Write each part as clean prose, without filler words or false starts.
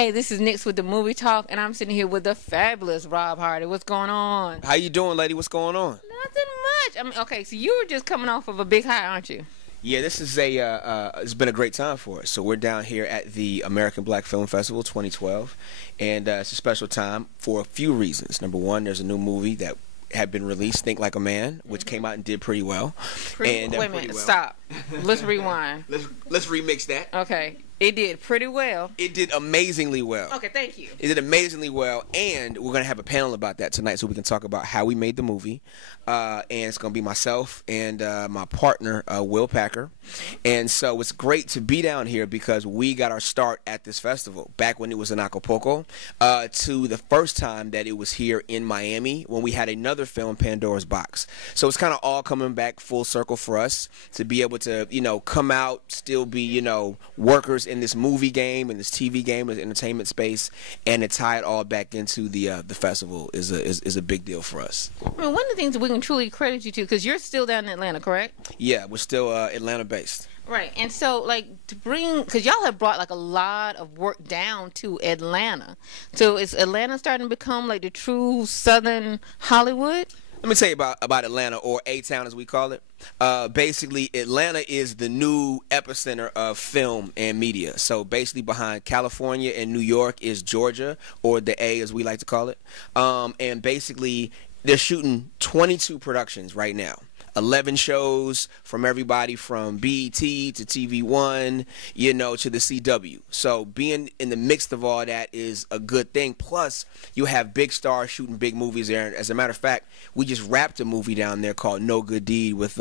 Hey, this is Nix with the Movie Talk, and I'm sitting here with the fabulous Rob Hardy. What's going on? How you doing, lady? What's going on? Nothing much. I mean, okay, so you were just coming off of a big high, aren't you? Yeah, this is it's been a great time for us. So we're down here at the American Black Film Festival 2012, and it's a special time for a few reasons. Number one, there's a new movie that had been released, Think Like a Man, which came out and did pretty well. Wait a minute, stop. Let's rewind. Let's remix that. Okay. It did pretty well. It did amazingly well. Okay, thank you. It did amazingly well, and we're going to have a panel about that tonight so we can talk about how we made the movie. And it's going to be myself and my partner, Will Packer. And so it's great to be down here because we got our start at this festival back when it was in Acapulco to the first time that it was here in Miami when we had another film, Pandora's Box. So it's kind of all coming back full circle for us to be able to, come out, still be, workers in this movie game, in this TV game, in this entertainment space, and to tie it all back into the festival is a big deal for us. I mean, one of the things that we can truly credit you to, because you're still down in Atlanta, correct? Yeah, we're still Atlanta based. Right, and so to bring, because y'all have brought a lot of work down to Atlanta. So is Atlanta starting to become like the true Southern Hollywood? Let me tell you about Atlanta, or A-Town as we call it. Basically, Atlanta is the new epicenter of film and media. So basically behind California and New York is Georgia, or the A as we like to call it. And basically, they're shooting 22 productions right now. 11 shows from everybody from BET to TV1, to the CW. So being in the mix of all that is a good thing. Plus, you have big stars shooting big movies there. And as a matter of fact, we just wrapped a movie down there called No Good Deed with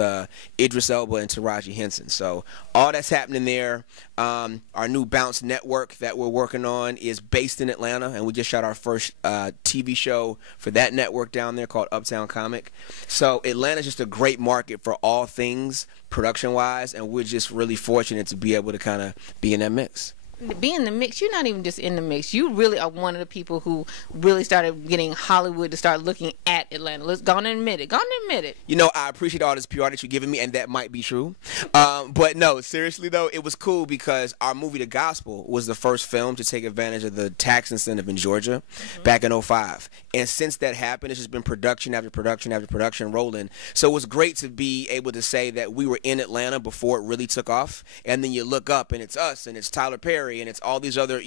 Idris Elba and Taraji Henson. So all that's happening there. Our new Bounce network that we're working on is based in Atlanta, and we just shot our first TV show for that network down there called Uptown Comic. So Atlanta's just a great market for all things production-wise, and we're just really fortunate to be able to kind of be in that mix. Be in the mix, you're not even just in the mix. You really are one of the people who really started getting Hollywood to start looking at Atlanta. Let's go on and admit it. Go on and admit it. I appreciate all this PR that you're giving me, and that might be true. But no, seriously though, it was cool because our movie, The Gospel, was the first film to take advantage of the tax incentive in Georgia back in '05. And since that happened, it's just been production after production after production rolling. So it was great to be able to say that we were in Atlanta before it really took off. And then you look up and it's us and it's Tyler Perry and it's all these other,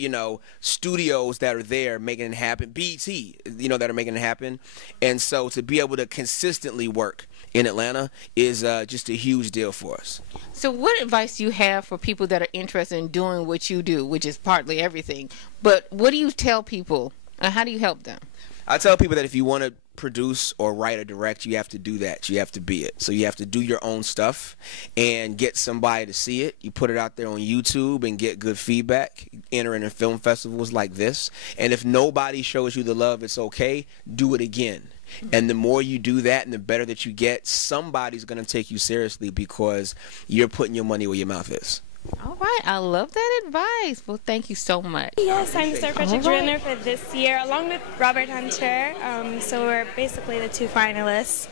studios that are there making it happen. BET, that are making it happen. And so to be able to consistently work in Atlanta is just a huge deal for us. So what advice do you have for people that are interested in doing what you do, which is partly everything? But what do you tell people, and how do you help them? I tell people that if you want to produce or write or direct, you have to do that. You have to be it. So you have to do your own stuff and get somebody to see it. You put it out there on YouTube and get good feedback. Enter in film festivals like this. And if nobody shows you the love, it's okay. Do it again. And the more you do that and the better that you get, somebody's going to take you seriously because you're putting your money where your mouth is. All right, I love that advice. Well, thank you so much. Yes, I'm Sir Patrick winner for this year, along with Robert Hunter. So we're basically the two finalists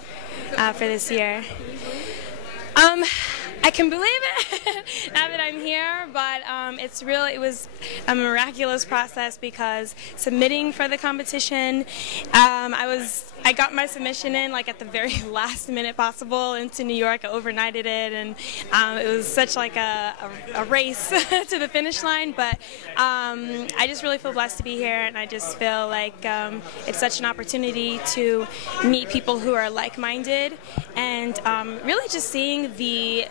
for this year. I can believe it now that I'm here, but it was a miraculous process because submitting for the competition, I got my submission in at the very last minute possible into New York. I overnighted it, and it was such a race to the finish line. But I just really feel blessed to be here, and I just feel like it's such an opportunity to meet people who are like-minded, and really just seeing the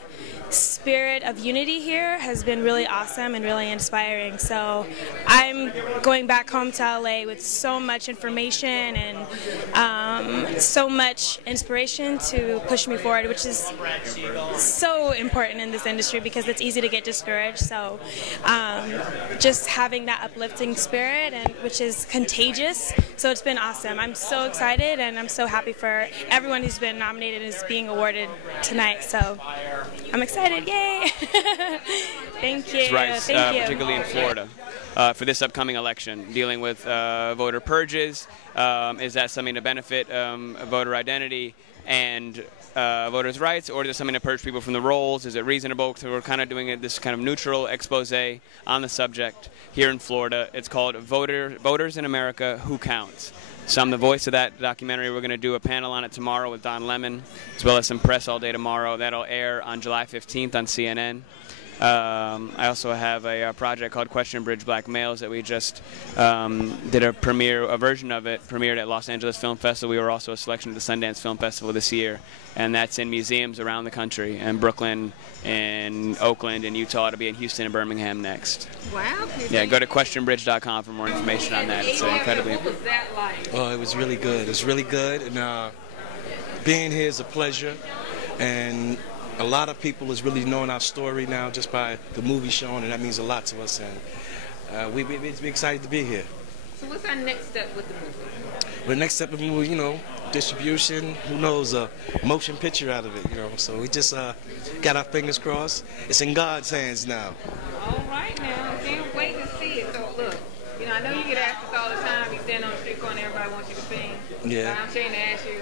spirit of unity here has been really awesome and really inspiring. So I'm going back home to LA with so much information and so much inspiration to push me forward, which is so important in this industry because it's easy to get discouraged. So just having that uplifting spirit, and which is contagious. So it's been awesome. I'm so excited, and I'm so happy for everyone who's been nominated and is being awarded tonight. So I'm excited. Yay! Thank you. That's right. Thank you. Particularly in Florida for this upcoming election, dealing with voter purges. Is that something to benefit voter identity? and voters' rights, or is it something to purge people from the rolls? Is it reasonable? So we're kind of doing this kind of neutral expose on the subject here in Florida. It's called Voters in America, Who Counts? So I'm the voice of that documentary. We're going to do a panel on it tomorrow with Don Lemon, as well as some press all day tomorrow. That'll air on July 15th on CNN. I also have a project called Question Bridge Black Males that we just did a version of it, premiered at Los Angeles Film Festival. We were also a selection of the Sundance Film Festival this year, and that's in museums around the country, in Brooklyn, in Oakland, in Utah. It'll be in Houston and Birmingham next. Wow. Yeah, go to questionbridge.com for more information on that. It's incredibly... What was that like? Oh, it was really good. It was really good, and being here is a pleasure, and a lot of people is really knowing our story now just by the movie showing, and that means a lot to us, and we're excited to be here. So what's our next step with the movie? The next step of the movie, you know, distribution, who knows, a motion picture out of it, you know. So we just got our fingers crossed. It's in God's hands now. All right now, can't wait to see it. So look, you know, I know you get asked this all the time. You stand on the street corner, everybody wants you to sing. Yeah. I'm ashamed to ask you.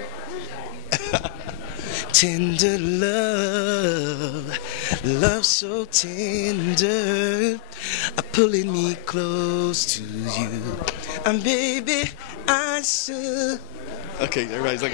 Tender love so tender, pulling me close to you, and baby, I should. Okay, everybody's like.